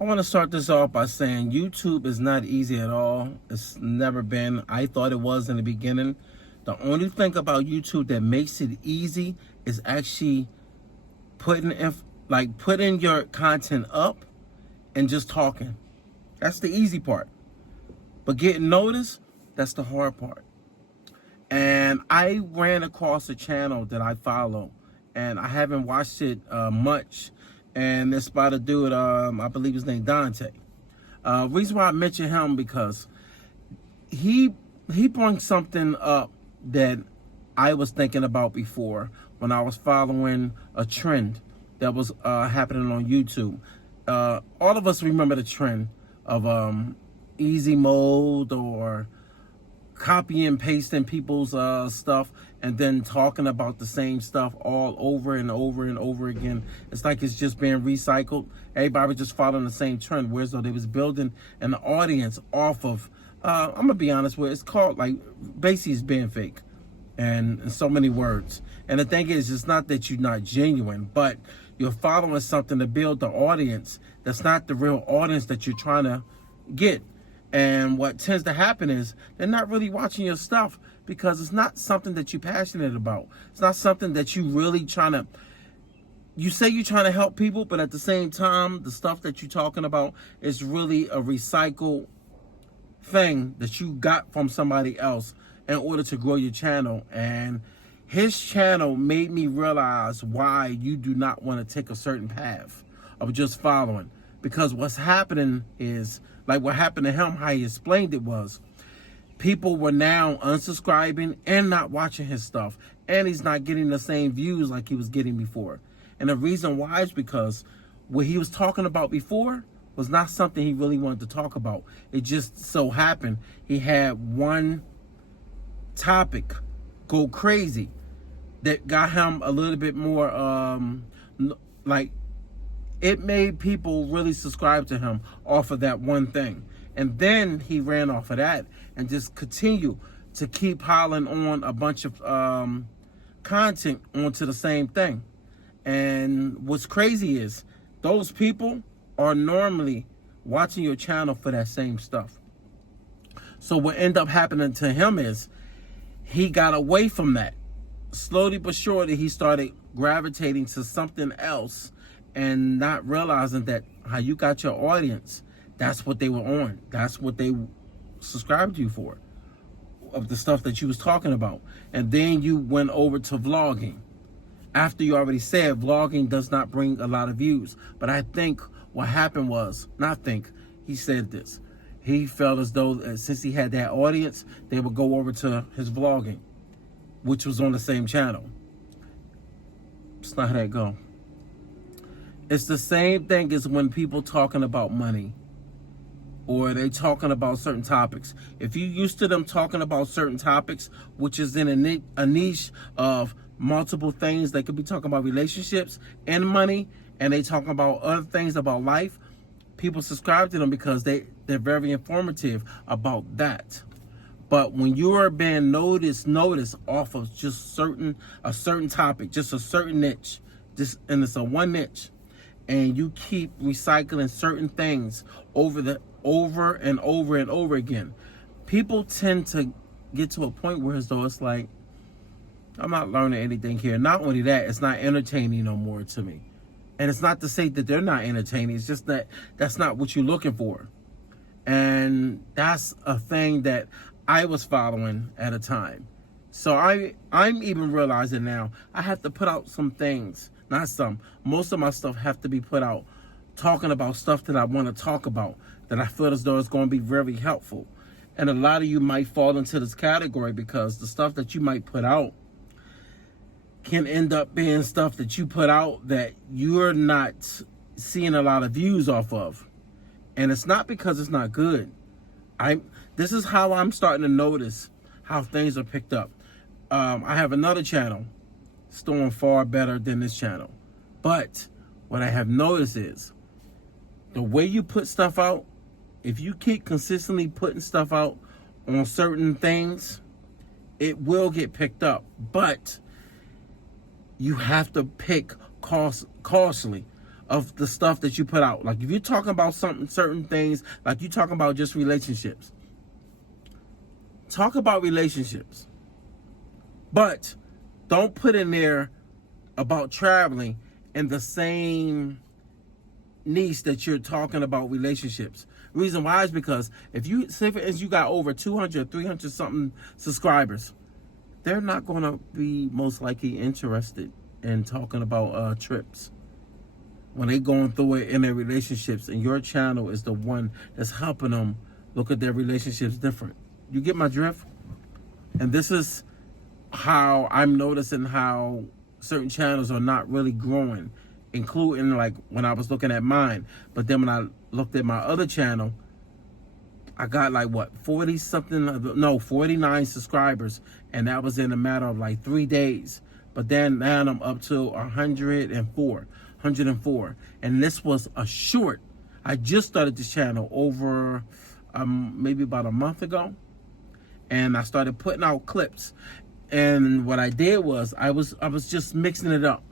I want to start this off by saying YouTube is not easy at all. It's never been. I thought it was in the beginning. The only thing about YouTube that makes it easy is actually putting your content up and just talking. That's the easy part. But getting noticed, that's the hard part. And I ran across a channel that I follow, and I haven't watched it much. And it's by the dude, I believe his name Dante. Reason why I mention him because he brings something up that I was thinking about before when I was following a trend that was happening on YouTube. All of us remember the trend of easy mode or copy and pasting people's stuff and then talking about the same stuff all over and over and over again. It's like it's just being recycled. Everybody was just following the same trend, whereas though they was building an audience off of, I'm gonna be honest with it, it's called like, basically it's being fake and in so many words. And the thing is, it's not that you're not genuine, but you're following something to build the audience that's not the real audience that you're trying to get. And what tends to happen is they're not really watching your stuff because it's not something that you're passionate about. It's not something that you really you say you're trying to help people, but at the same time, the stuff that you're talking about is really a recycled thing that you got from somebody else in order to grow your channel. And his channel made me realize why you do not want to take a certain path of just following. Because what's happening is, like what happened to him, how he explained it was, people were now unsubscribing and not watching his stuff. And he's not getting the same views like he was getting before. And the reason why is because what he was talking about before was not something he really wanted to talk about. It just so happened he had one topic go crazy that got him a little bit more, it made people really subscribe to him off of that one thing. And then he ran off of that and just continued to keep piling on a bunch of content onto the same thing. And what's crazy is those people are normally watching your channel for that same stuff. So what ended up happening to him is he got away from that. Slowly but surely, he started gravitating to something else and not realizing that how you got your audience, that's what they were on. That's what they subscribed to you for, of the stuff that you was talking about. And then you went over to vlogging. After you already said vlogging does not bring a lot of views. But I think what happened was, he said this. He felt as though since he had that audience, they would go over to his vlogging, which was on the same channel. It's not how that go. It's the same thing as when people talking about money or they talking about certain topics. If you used to them talking about certain topics, which is in a niche of multiple things, they could be talking about relationships and money, and they talking about other things about life, people subscribe to them because they're very informative about that. But when you are being noticed off of just a certain topic, just a certain niche, and it's a one niche, and you keep recycling certain things over and over again, people tend to get to a point where as though it's like, I'm not learning anything here. Not only that, it's not entertaining no more to me. And it's not to say that they're not entertaining. It's just that that's not what you're looking for. And that's a thing that I was following at a time. So I'm even realizing now I have to put out some things. Not some. Most of my stuff have to be put out talking about stuff that I want to talk about, that I feel as though it's going to be very helpful. And a lot of you might fall into this category because the stuff that you might put out can end up being stuff that you put out that you're not seeing a lot of views off of. And it's not because it's not good. This is how I'm starting to notice how things are picked up. I have another channel. It's doing far better than this channel. But what I have noticed is the way you put stuff out, if you keep consistently putting stuff out on certain things, it will get picked up. But you have to pick cautiously of the stuff that you put out. Like if you're talking about certain things, like you're talking about just relationships, talk about relationships. But don't put in there about traveling in the same niche that you're talking about relationships. Reason why is because if you say for instance you got over 200, 300 something subscribers, they're not going to be most likely interested in talking about trips when they going through it in their relationships, and your channel is the one that's helping them look at their relationships different. You get my drift? And this is how I'm noticing how certain channels are not really growing, including like when I was looking at mine. But then when I looked at my other channel, I got like what, 49 subscribers, and that was in a matter of like 3 days. But then now I'm up to 104, and this was a short. I just started this channel over maybe about a month ago, and I started putting out clips. And what I did was I was just mixing it up,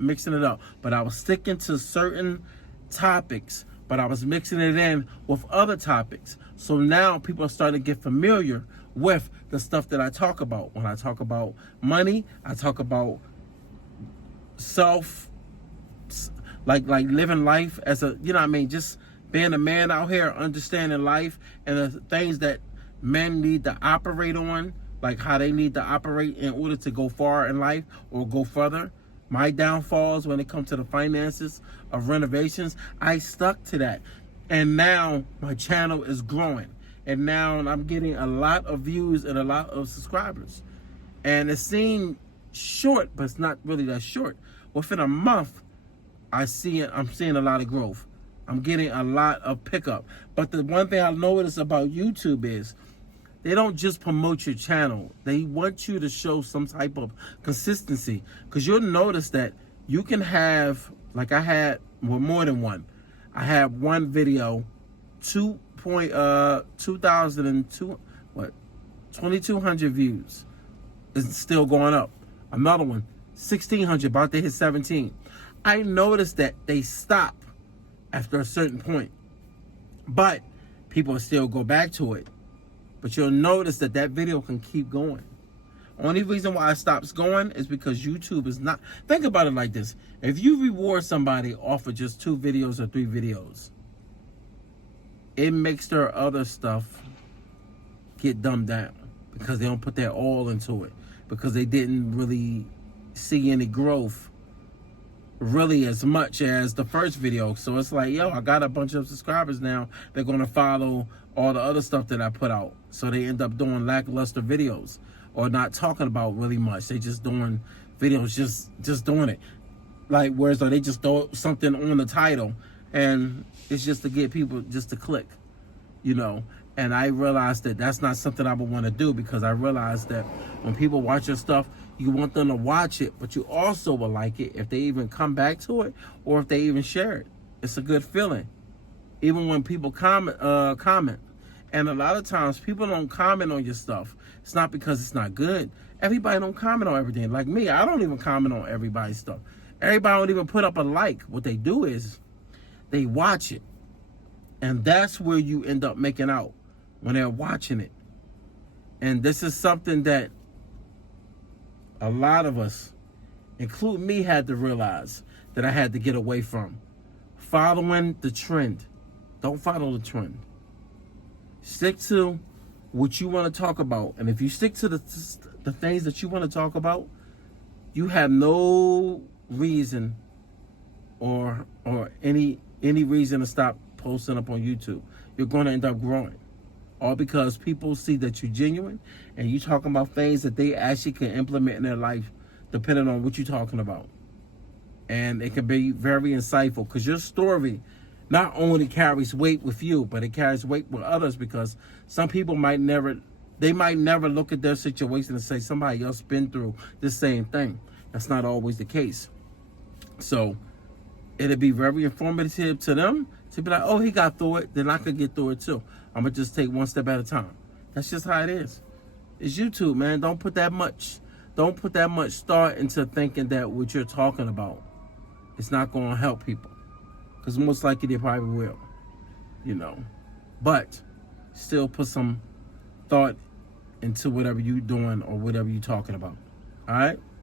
but I was sticking to certain topics, but I was mixing it in with other topics. So now people are starting to get familiar with the stuff that I talk about. When I talk about money, I talk about self, like living life as a, you know what I mean, just being a man out here, understanding life and the things that men need to operate on, like how they need to operate in order to go far in life or go further. My downfalls when it comes to the finances of renovations, I stuck to that. And now my channel is growing. And now I'm getting a lot of views and a lot of subscribers. And it seemed short, but it's not really that short. Within a month, I'm seeing a lot of growth. I'm getting a lot of pickup. But the one thing I noticed about YouTube is they don't just promote your channel. They want you to show some type of consistency. Because you'll notice that you can have, like I had, well, more than one. I had one video, 2,200 views. It's still going up. Another one, 1,600, about to hit 17. I noticed that they stop after a certain point. But people still go back to it. But you'll notice that that video can keep going. Only reason why it stops going is because YouTube is not... Think about it like this. If you reward somebody off of just 2 videos or 3 videos, it makes their other stuff get dumbed down because they don't put their all into it, because they didn't really see any growth really as much as the first video. So it's like, yo, I got a bunch of subscribers now. They're going to follow all the other stuff that I put out. So they end up doing lackluster videos or not talking about really much. They just doing videos, just doing it. Like, whereas they just throw something on the title and it's just to get people just to click, you know. And I realized that that's not something I would want to do, because I realized that when people watch your stuff, you want them to watch it, but you also will like it if they even come back to it or if they even share it. It's a good feeling. Even when people comment. And a lot of times people don't comment on your stuff. It's not because it's not good. Everybody don't comment on everything. Like me, I don't even comment on everybody's stuff. Everybody don't even put up a like. What they do is they watch it. And that's where you end up making out, when they're watching it. And this is something that a lot of us, including me, had to realize that I had to get away from. Following the trend. Don't follow the trend. Stick to what you want to talk about. And if you stick to the things that you want to talk about, you have no reason or any reason to stop posting up on YouTube. You're going to end up growing. All because people see that you're genuine and you talking about things that they actually can implement in their life, depending on what you're talking about. And it can be very insightful, because your story not only carries weight with you, but it carries weight with others, because some people might never look at their situation and say somebody else been through the same thing. That's not always the case. So it'll be very informative to them to be like, oh, he got through it, then I could get through it too. I'm going to just take one step at a time. That's just how it is. It's YouTube, man. Don't put that much thought into thinking that what you're talking about, it's not going to help people. because most likely they probably will, you know. But still put some thought into whatever you're doing or whatever you're talking about. All right?